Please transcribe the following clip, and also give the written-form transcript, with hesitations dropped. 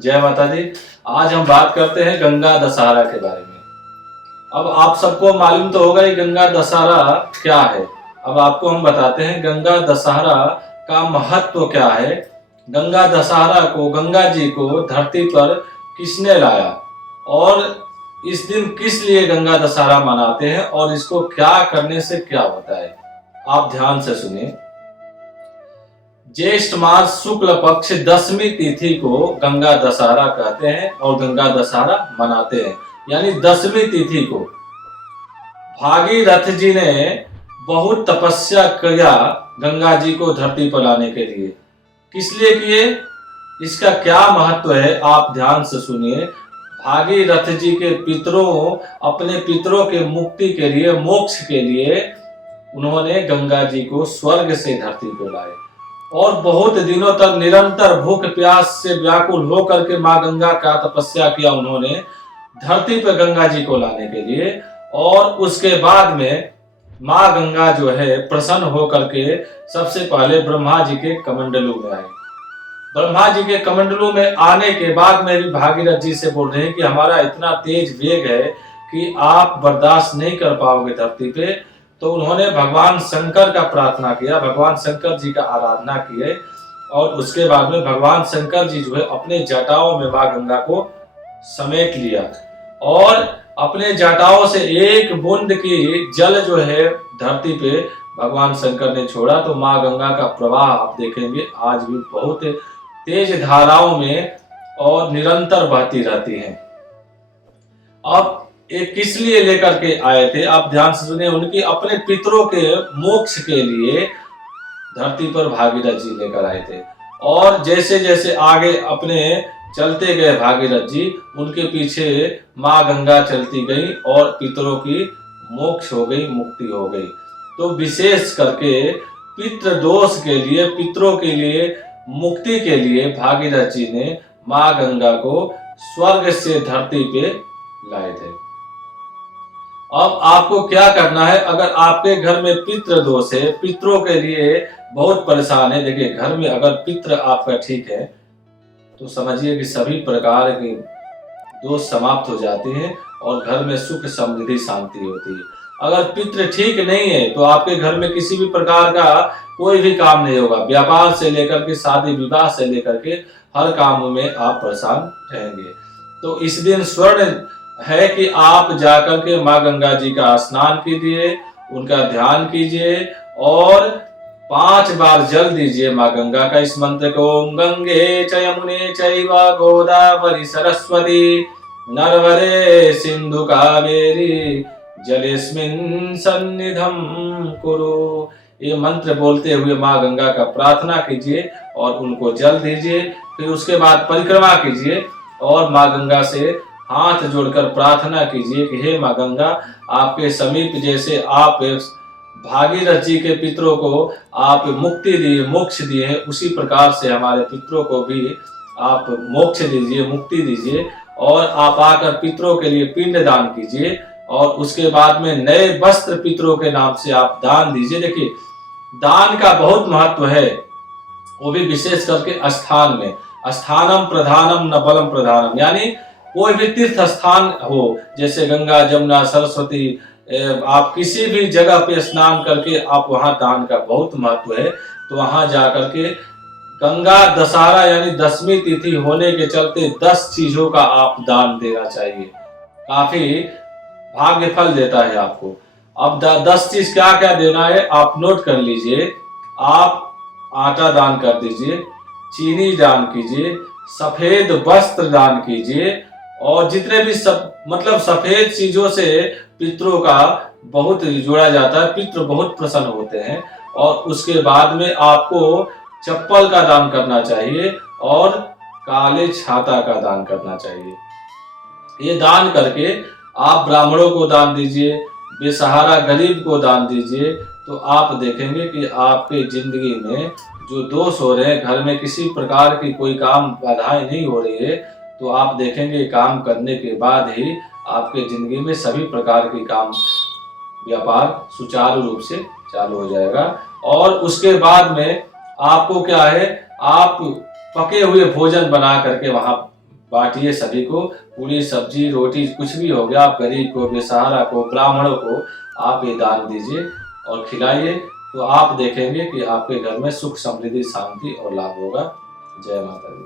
जय माता दी। आज हम बात करते हैं गंगा दशहरा के बारे में। अब आप सबको मालूम तो होगा ही गंगा दशहरा क्या है। अब आपको हम बताते हैं गंगा दशहरा का महत्व क्या है। गंगा दशहरा को, गंगा जी को धरती पर किसने लाया और इस दिन किस लिए गंगा दशहरा मनाते हैं और इसको क्या करने से क्या होता है, आप ध्यान से सुनिए। ज्येष्ठ मास शुक्ल पक्ष 10वीं तिथि को गंगा दशहरा कहते हैं और गंगा दशहरा मनाते हैं। यानी 10वीं तिथि को भागीरथ जी ने बहुत तपस्या किया गंगा जी को धरती पर लाने के लिए। किस लिए किए, इसका क्या महत्व है, आप ध्यान से सुनिए। भागीरथ जी के पितरों, अपने पितरों के मुक्ति के लिए, मोक्ष के लिए उन्होंने गंगा जी को स्वर्ग से धरती पर लाए और बहुत दिनों तक निरंतर भूख प्यास से व्याकुल होकर के मां गंगा का तपस्या किया उन्होंने धरती पर गंगा जी को लाने के लिए। और उसके बाद में मां गंगा जो है प्रसन्न होकर के सबसे पहले ब्रह्मा जी के कमंडलू में आए। ब्रह्मा जी के कमंडलू में आने के बाद में भी भागीरथ जी से बोल रहे हैं कि हमारा इतना तेज वेग है कि आप बर्दाश्त नहीं कर पाओगे धरती पे। तो उन्होंने भगवान शंकर का प्रार्थना किया, भगवान शंकर जी का आराधना किए और उसके बाद में भगवान शंकर जी जो है अपने जटाओं में मां गंगा को समेट लिया और अपने जटाओं से एक बूंद की जल जो है धरती पे भगवान शंकर ने छोड़ा। तो मां गंगा का प्रवाह आप देखेंगे आज भी बहुत तेज धाराओं में और निरंतर बहती रहती है। अब एक किस लिए लेकर के आए थे, आप ध्यान से सुनिए। उनकी अपने पितरों के मोक्ष के लिए धरती पर भागीरथ जी लेकर आए थे और जैसे जैसे आगे अपने चलते गए भागीरथ जी, उनके पीछे मां गंगा चलती गई और पितरों की मोक्ष हो गई, मुक्ति हो गई। तो विशेष करके पितृ दोष के लिए, पितरों के लिए मुक्ति के लिए भागीरथ जी ने मां गंगा को स्वर्ग से धरती पे लाए थे। अब आपको क्या करना है, अगर आपके घर में पितृ दोष है, पितरों के लिए बहुत परेशान है। देखिए घर में अगर पितृ आपका ठीक है तो समझिए कि सभी प्रकार के दोष समाप्त हो जाते हैं और घर में सुख समृद्धि शांति होती है। अगर पितृ ठीक नहीं है तो आपके घर में किसी भी प्रकार का कोई भी काम नहीं होगा। व्यापार से लेकर के शादी विवाह से लेकर के हर काम में आप परेशान रहेंगे। तो इस दिन स्वर्ण है कि आप जाकर के मां गंगा जी का स्नान कीजिए, उनका ध्यान कीजिए और 5 बार जल दीजिए मां गंगा का इस मंत्र को। ओम गंगे च यमुने चैव गोदावरी सरस्वती नर्मदे सिंधु कावेरी जलेस्मिन् सन्निधम कुरु। ये मंत्र बोलते हुए मां गंगा का प्रार्थना कीजिए और उनको जल दीजिए। फिर उसके बाद परिक्रमा कीजिए और मां गंगा से हाथ जोड़कर प्रार्थना कीजिए कि हे मां गंगा, आपके समीप जैसे आप भागीरथ जी के पितरों को आप मुक्ति दिए, मोक्ष दिए हैं, उसी प्रकार से हमारे पितरों को भी आप मोक्ष दीजिए, मुक्ति दीजिए और आप आकर पितरों के लिए पिंड दान कीजिए और उसके बाद में नए वस्त्र पितरों के नाम से आप दान दीजिए। देखिए दान का बहुत महत्व है, वो भी विशेष करके स्थान में। स्थानम प्रधानम न बलम प्रधानम, यानी कोई भी तीर्थ स्थान हो जैसे गंगा जमुना सरस्वती, आप किसी भी जगह पे स्नान करके आप वहां दान का बहुत महत्व है। तो वहां जाकर के गंगा दशहरा यानी 10वीं तिथि होने के चलते 10 चीजों का आप दान देना चाहिए, काफी भाग्य फल देता है आपको। अब 10 चीज क्या क्या देना है आप नोट कर लीजिए। आप आटा दान कर दीजिए, चीनी दान कीजिए, सफेद वस्त्र दान कीजिए और जितने भी मतलब सफेद चीजों से पितरों का बहुत जोड़ा जाता है, पितृ बहुत प्रसन्न होते हैं। और उसके बाद में आपको चप्पल का दान करना चाहिए और काले छाता का दान करना चाहिए। ये दान करके आप ब्राह्मणों को दान दीजिए, बेसहारा गरीब को दान दीजिए। तो आप देखेंगे कि आपके जिंदगी में जो दोष हो रहे हैं, घर में किसी प्रकार की कोई काम बाधाएं नहीं हो रही है, तो आप देखेंगे काम करने के बाद ही आपके जिंदगी में सभी प्रकार के काम, व्यापार सुचारू रूप से चालू हो जाएगा। और उसके बाद में आपको क्या है, आप पके हुए भोजन बना करके वहां बांटिए सभी को, पूरी सब्जी रोटी कुछ भी हो गया, आप गरीब को, बेसहारा को, ब्राह्मणों को आप ये दान दीजिए और खिलाइए। तो आप देखेंगे कि आपके घर में सुख, समृद्धि, शांति और लाभ होगा। जय माता दी।